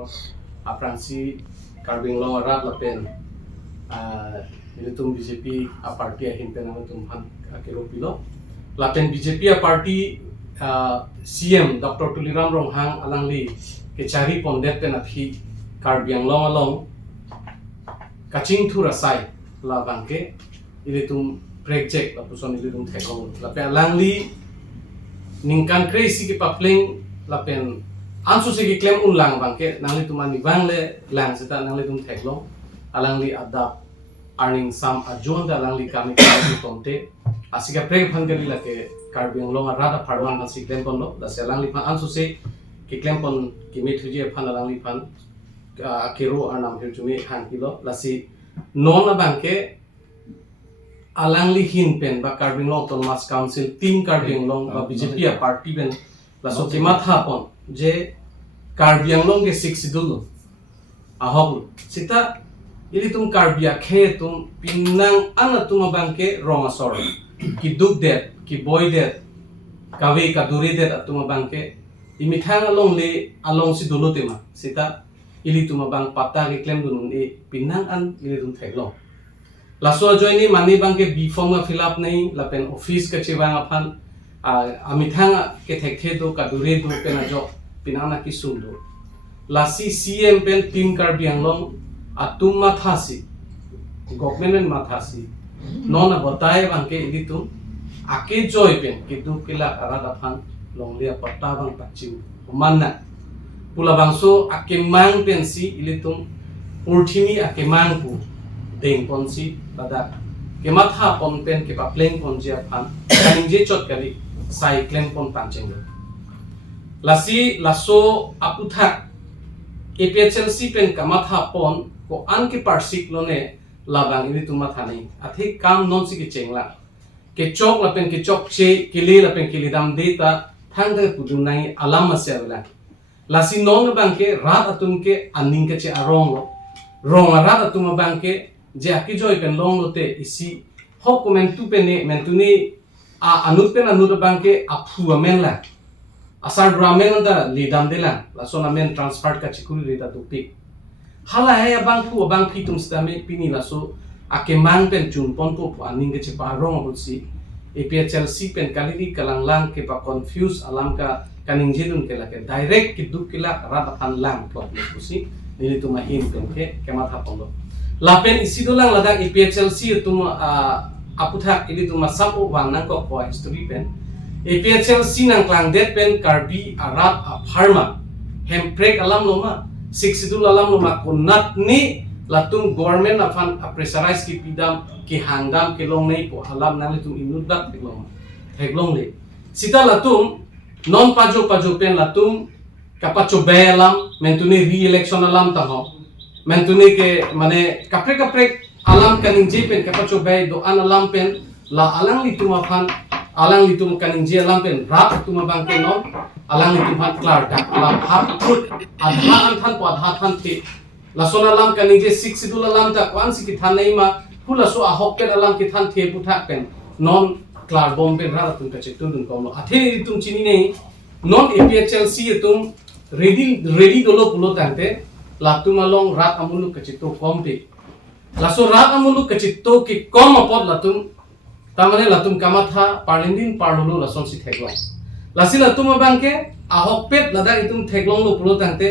po aprangsi karbing long rat lapen tum BJP a party a hinten ang tum han akiro pilo lapen BJP a party CM Dr. Tuliram Ronghang alangli ke cari pondet pen athi karbiang long along kaching thura sai la bangke tum project la puson tum thekong lapen alangli ningkan crazy ki papling lapen ansu se ki claim unlang bangke nangli tumani bangle lang seta nangli tum theklong alangli adap earning some ajon da alangli kami kami tonte asika pre phangeli lake karbiang long rada farman na si claim ponlo da se alangli phan ansu se ki claim pon ki methuji phan alangli phan akero anam hirjumi han kilo lasi non na bangke alangli hin pen ba karbiang long autonomous council team karbiang long ba BJP a party ben la so kematha pon je karbiang long ke 6 dulu ahok sita ili tum karbia khe tum pinang ana tum bangke roma sor ki duk det ki boy det kawe ka duri det tum bangke imithang along le along si dulu tema sita ili tum bang pata ke claim dun e pinang an ili tum thailo laso joini mani bangke b form fill up nei lapen office ka chewang aphan amithang ke thekhe do ka duri do pena jo pinana ki sundo lasi CM pen team karbiang long atum mathasi government mathasi nona bataye bangke iditum ake joy pen kitu kila arada phan longlia patta bang pachiu manna pula bangso ake mang pen si ilitum urthini ake mang pu deng pon si pada kematha pon pen ke papleng pon jia phan kaninje chot kali sai claim pon pancheng lasi laso aputha APHLC pen kamatha pon ko an ki parsik lone labang ini tuma thani athi kam non si ki chengla ke chok la pen ke chok che kili la pen kili dam data thang de pudun nai alam masela lasi non bang ke rat atum ke aning ke che arong lo rong rat atum bang ke je aki joy pen long lote isi hok men tu pen ne men tu ni anut pen anut bang ke aphu amen la asar ramen da lidam delan la sona men transfer ka chikuri rita tupi hala haya bang pu bang pitum stame pini la so ake mang pen chun pon po aning ke chipa rong bulsi APHLC pen kalili kalanglang ke pa confuse alam ka kaning jedun ke la ke direct ki duk kila rata phan lang plot ne pusi nili tuma him pen ke kematha pondo la pen isi dolang ladak APHLC tuma aputha ili tuma sapo wang nang ko ko history pen APHLC nang klang det pen karbi arat a pharma hemprek alam loma 6 dul alam loma kunat ni latung government afan pressurize ki pidam ki hangdam ke long nei po alam nang litum inudat ke long theglong le sita latum non pajo pen latum kapacho be alam mentuni re-election alam ta ho mentuni ke mane kapre alam kaning je pen kapacho be do an alam pen la alang litum afan alang litum kaning je alam pen rat tuma bangke non alang litum han klar dak alam hat put adha an than po adha than thi lason alam kaning je 6 dul alam ta kwan si ki than nei ma pula so a hok pen alam ki than the putha pen non klar bom pen rat tun ka chitun dun ko athe tum chini nei non APHLC tum ready dolo pulo tante latum along rat amulu ka chitto kompe laso rat amulu ka chitto ki kom apod latum tamane latum kamatha parlindin parlulu lason si theklong lasi latum bangke ahok pet lada itum theklong lo pulo tante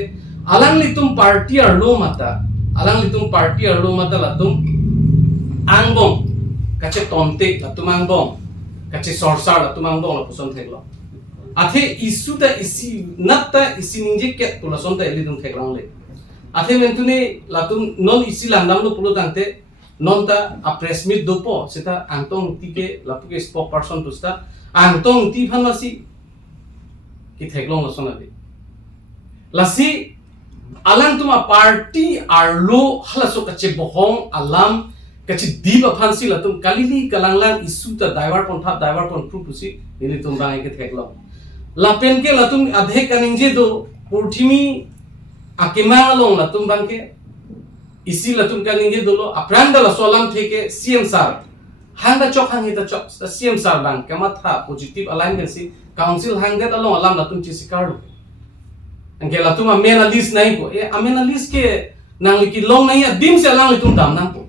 alang litum party arlo mata latum angbong kache tonte latum angbong kache sorsar latum angbong la puson theklong athe isu da isi natta isi ninje ke to lason ta elitum theklong le athe mentune latum non isi landam lo pulo tante non ta a press meet dopo seta antong tike lapuke spokesperson tusta antong ti phanasi ki theklong lason ade lasi alang tuma party arlo halaso kache bohong alam kache diba phansi latum kalili kalanglang isu ta diver pon prupusi ini tum bangai ke theklong lapen ke latum adhe kaning je do purthimi akemang along latum bangke isi latum kaning je dolo apranda la solam theke CM sar hangda chok hangita chok CM sar bang kamatha positive alignment si council hangda along alam latum chi sikar angke latum amena list naik po amena list ke nang liki long naik dim se lang litum dam nang po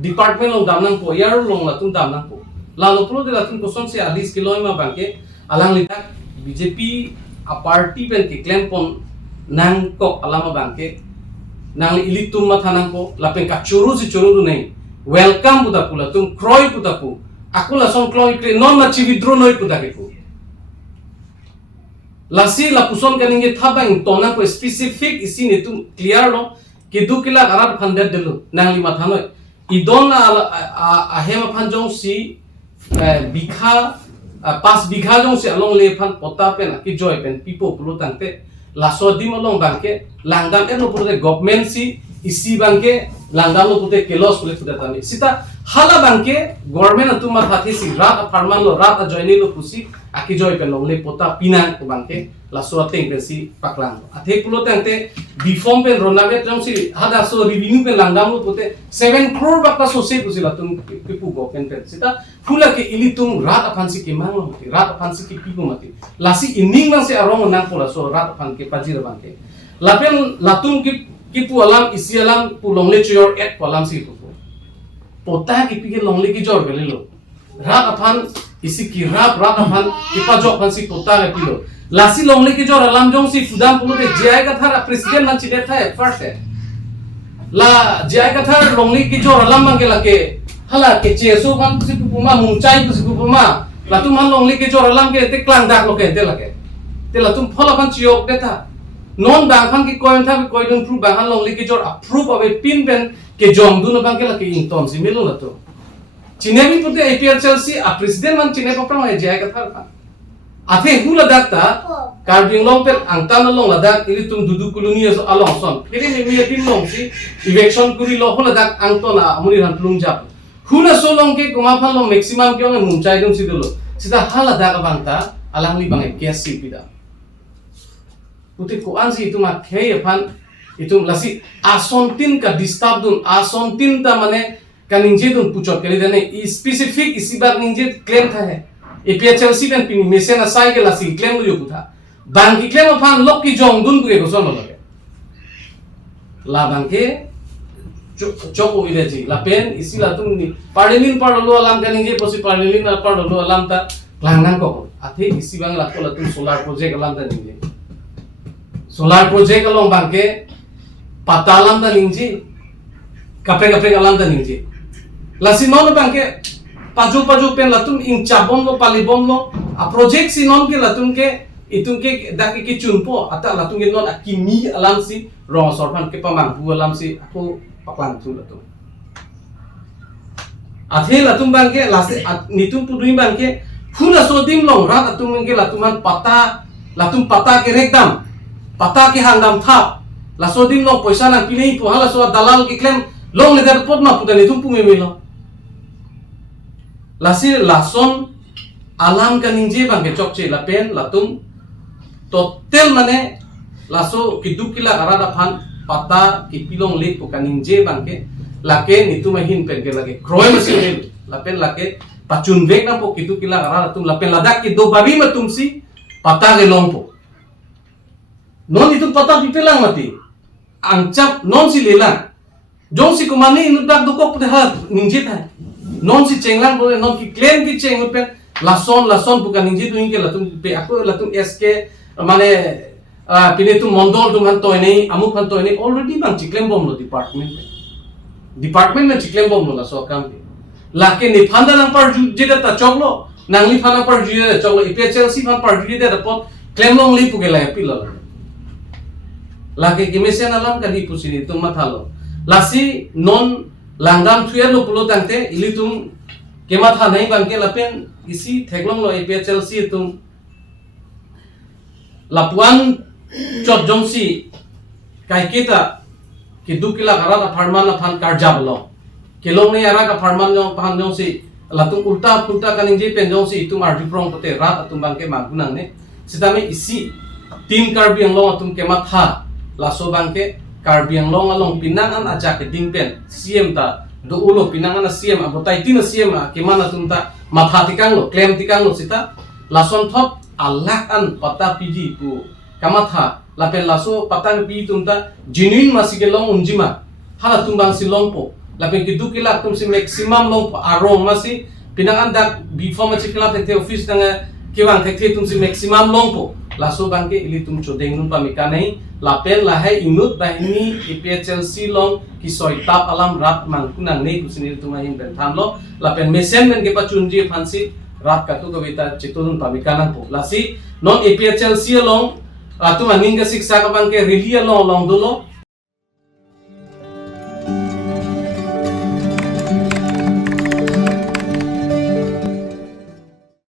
department long dam nang po yar long latum dam nang po lalu pro de latum koson se alis ke loy ma bangke alang litak BJP a party pen ke claim pon nang ko alama bangke nang ilitum mathanang po lapen ka churu si churu du nei welcome puda pula tum kroi puda pu aku la son kroi kle non na chi withdraw noi puda ke pu lasi la puson kaninge thabang tona ko specific isi ne tum clear lo ke du kila arab khander delu nang lima thanoi idon na a hema phanjong si bikha 5 bigha jong si along le phan pota pen ki joy pen pipo pulu tangte la so dim along bangke langdam eno purde government si isi bangke langdam lo pute kelos pule pute tani sita hala bangke government atuma thati si rat farman lo rat joini lo pusi aki joy pen long le pota pinan ko bangke la so teng pen si paklang athe pulo tangte deform pen roname jong si hada so revenue pen langdam lo pute 7 crore bakta so se pusi la tum pipu go pen sita pula ke ilitum rat apansi ke mango mati rat apansi ke pipu mati lasi ining bang se arong nang pula so rat apan ke pajir bangke lapen latum ki pu alam isi alam pu longle choyor et alam si pu pota ki pi longle ki jor belelo rat apan isi ki rat apan ki pajok pan si pota ke pilo lasi longle ki jor alam jong si fudam pulo de jai ka thara president nan chide tha first है la jai ka thar longle ki jor alam mang ke lake hala ke cheso kan si puma mungchai si puma la tum han longle ke jor alam ke te klang dak lo ke te lake te la tum phola kan chiok de tha non bang khang ki koin tha ko dun thru bang han longle ke jor approve of a pin ben ke jong du no bang ke lake in ton si milo la to chine bi pute APR Chelsea a president man chine ko prang jai ka thar pa athe hula dakta karbing long per angtan long ladak ili tum dudu kuluni so along son kiri me mi tin long si election kuri lo hula dak angtona amuni ran plung jap hula so long ke kuma phan long maximum ke ong mumchai dum si dulo sita hala dak bangta alang li bang gas si pida pute ko ansi itu ma khey phan itu lasi asontin ka disturb dun asontin ta mane kaninje dun puchot kali dane specific isibat ninje claim tha hai APR Chelsea dan pini mesen asai ke lasi claim lu yukutha bang ki claim phan lok ki jong dun buge ko son lage la bang ke chok oi reji la pen isi la tum ni parlin par lo alam kan je posi parlin par lo alam ta langnan ko athe isi bang la ko la tum solar project alam ta ninje solar project along bang ke patalam ta ninje kape alam ta ninje lasi non bang ke paju pen latum ing cabom lo palibom lo a project si non ke latum ke itung ke dak ke chunpo ata latum ke non akimi alam si rong sorpan ke pamang bu alam si aku paklan tu latum athe latum bang ke lasi nitum pudui bang ke hula so dim long rat atum ke latuman latum pata ke rekdam pata ke hangdam thap la so dim long poisa nang pilei pu hala so dalal ke klem long le dar pot ma putan nitum pu me milo lasi lason alam ka ninje bang ke chokche la pen latum total mane laso kidukila arada phan pata ki pilong le ko ka ninje bang ke lake nitu mahin pen ke lage kroy masin la pen lake pachun vek na po kidukila arada tum la pen ladak ki do babi ma tum si pata ke long po non itu pata pipelang mati angchap non si lelang jong si kumani inu dak do ko pde ha ninje tha non si cenglang boleh non ki claim ki ceng pen lason bukan ninji tu ingke latum pe aku latum SK mane pine tu mondol tu man toy nei amuk man toy nei already bang claim bom lo department में claim bom lo la so kam lake ni phanda nang par je ta choklo nang li phana par je choklo APR Chelsea phan par je da pot claim long li puge la pi lo lake ki mesen alam ka di pusini tu mathalo lasi non langgam tuya lo pulo tangte ilitum kemat ha nahi bangke lapen isi theglong lo APR Chelsea tum lapuan chot jongsi kai kita kidukila karata farman na phan karja bolo kelong ne ara ka farman jong phan jongsi latum ulta kaning je pen jongsi tum arti prong pote rat atum bangke magunang ne sitame isi tim karbiang lo atum kemat ha laso bangke karbiang long along pinangan aja ke dingpen CM ta do ulo pinangan CM abotai tina CM kemana tunta matha tikang lo claim tikang lo sita lason thop alakan pata PG pu kamatha lapen laso patang pi tumta genuine masih long unjima hala tumbang si longpo lapen kidu kilak tum si maximum longpo arong masih pinang andak before masih kilak tete office tanga kiwang tete tum si maximum longpo laso bangke ili tum chodeng nun pamikanai lapen lahai inut bahini IPHLC long kisoi tap alam rat mangkunang nei kusini tumahin bentan lo lapen mesen men kepa chunji phansi rat katu kawita chitun pamikanang po lasi non IPHLC long atu maning ka siksa ka bangke rilia long long dulo